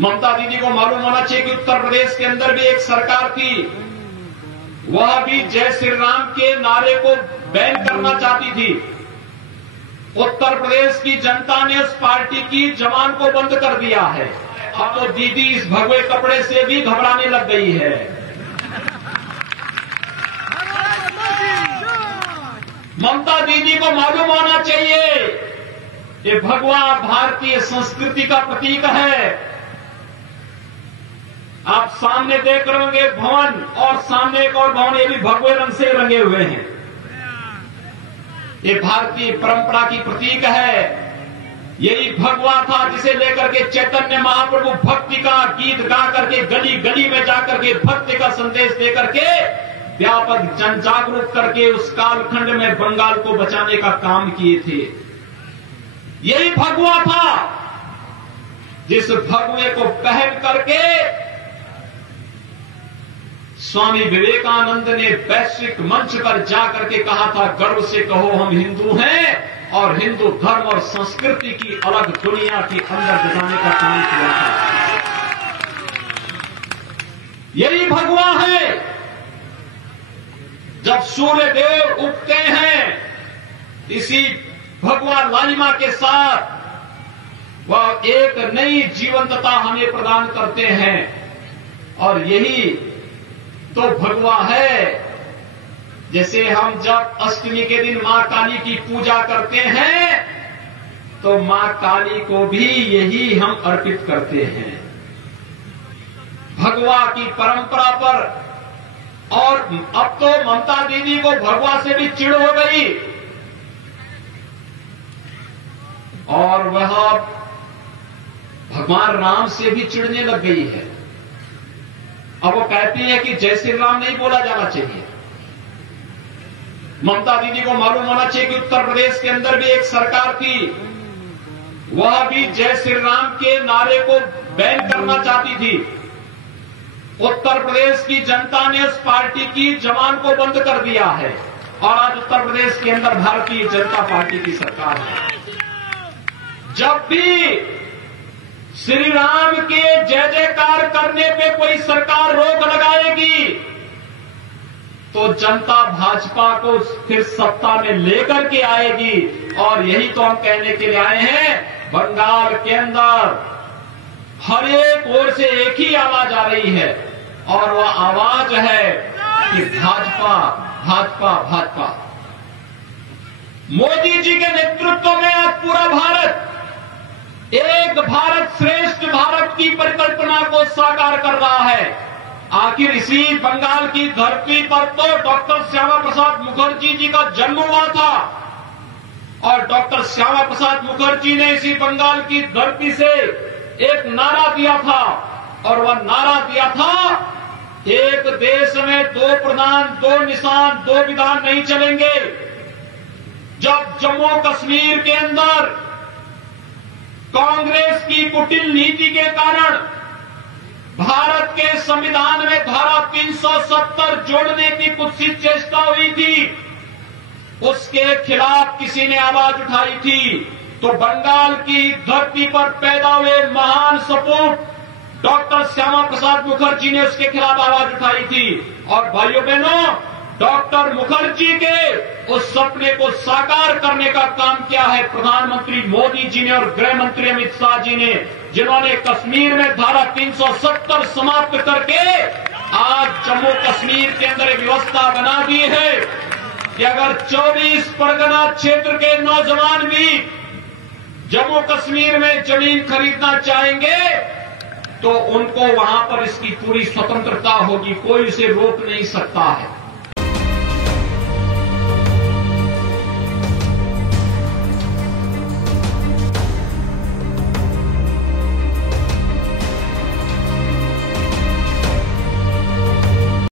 ममता दीदी को मालूम होना चाहिए कि उत्तर प्रदेश के अंदर भी एक सरकार थी, वह भी जय श्री राम के नारे को बैन करना चाहती थी। उत्तर प्रदेश की जनता ने उस पार्टी की जबान को बंद कर दिया है। अब तो दीदी इस भगवे कपड़े से भी घबराने लग गई है। ममता दीदी को मालूम होना चाहिए ये भगवा भारतीय संस्कृति का प्रतीक है। आप सामने देख रहे होंगे भवन, और सामने एक और भवन, ये भी भगवे रंग से रंगे हुए हैं। ये भारतीय परंपरा की प्रतीक है। यही भगवा था जिसे लेकर के चैतन्य महाप्रभु भक्ति का गीत गा करके गली गली में जाकर के भक्ति का संदेश देकर के व्यापक जन जागरूक करके उस कालखंड में बंगाल को बचाने का काम किए थे। यही भगवा था जिस भगवे को पहन करके स्वामी विवेकानंद ने वैश्विक मंच पर जाकर के कहा था, गर्व से कहो हम हिंदू हैं, और हिंदू धर्म और संस्कृति की अलग दुनिया के अंदर बताने का काम किया था। यही भगवा है। जब सूर्य देव उगते हैं, इसी भगवा लालिमा के साथ वह एक नई जीवंतता हमें प्रदान करते हैं। और यही तो भगवा है। जैसे हम जब अष्टमी के दिन मां काली की पूजा करते हैं, तो मां काली को भी यही हम अर्पित करते हैं, भगवा की परंपरा पर। और अब तो ममता दीदी को भगवा से भी चिढ़ हो गई, और वह भगवान राम से भी चिढ़ने लग गई है। अब वो कहती है कि जय श्री राम नहीं बोला जाना चाहिए। ममता दीदी को मालूम होना चाहिए कि उत्तर प्रदेश के अंदर भी एक सरकार थी, वह भी जय श्री राम के नारे को बैन करना चाहती थी। उत्तर प्रदेश की जनता ने उस पार्टी की जबान को बंद कर दिया है, और आज उत्तर प्रदेश के अंदर भारतीय जनता पार्टी की सरकार है। जब भी श्री राम के जय जयकार करने पे कोई सरकार रोक लगाएगी, तो जनता भाजपा को फिर सत्ता में लेकर के आएगी। और यही तो हम कहने के लिए आए हैं। बंगाल के अंदर हर एक ओर से एक ही आवाज आ रही है, और वह आवाज है कि भाजपा भाजपा भाजपा। मोदी जी के नेतृत्व में आज पूरा भारत एक भारत श्रेष्ठ भारत की परिकल्पना को साकार कर रहा है। आखिर इसी बंगाल की धरती पर तो डॉक्टर श्यामा प्रसाद मुखर्जी जी का जन्म हुआ था, और डॉक्टर श्यामा प्रसाद मुखर्जी ने इसी बंगाल की धरती से एक नारा दिया था, और वह नारा दिया था, एक देश में दो प्रधान, दो निशान, दो विधान नहीं चलेंगे। जब जम्मू कश्मीर के अंदर कांग्रेस की कुटिल नीति के कारण भारत के संविधान में धारा 370 जोड़ने की कुत्सित चेष्टा हुई थी, उसके खिलाफ किसी ने आवाज उठाई थी, तो बंगाल की धरती पर पैदा हुए महान सपूत डॉक्टर श्यामा प्रसाद मुखर्जी ने उसके खिलाफ आवाज उठाई थी। और भाइयों बहनों, डॉक्टर मुखर्जी के उस सपने को साकार करने का काम किया है प्रधानमंत्री मोदी जी ने और गृह मंत्री अमित शाह जी ने, जिन्होंने कश्मीर में धारा 370 समाप्त करके आज जम्मू कश्मीर के अंदर एक व्यवस्था बना दी है कि अगर 24 परगना क्षेत्र के नौजवान भी जम्मू कश्मीर में जमीन खरीदना चाहेंगे, तो उनको वहां पर इसकी पूरी स्वतंत्रता होगी, कोई उसे रोक नहीं सकता है।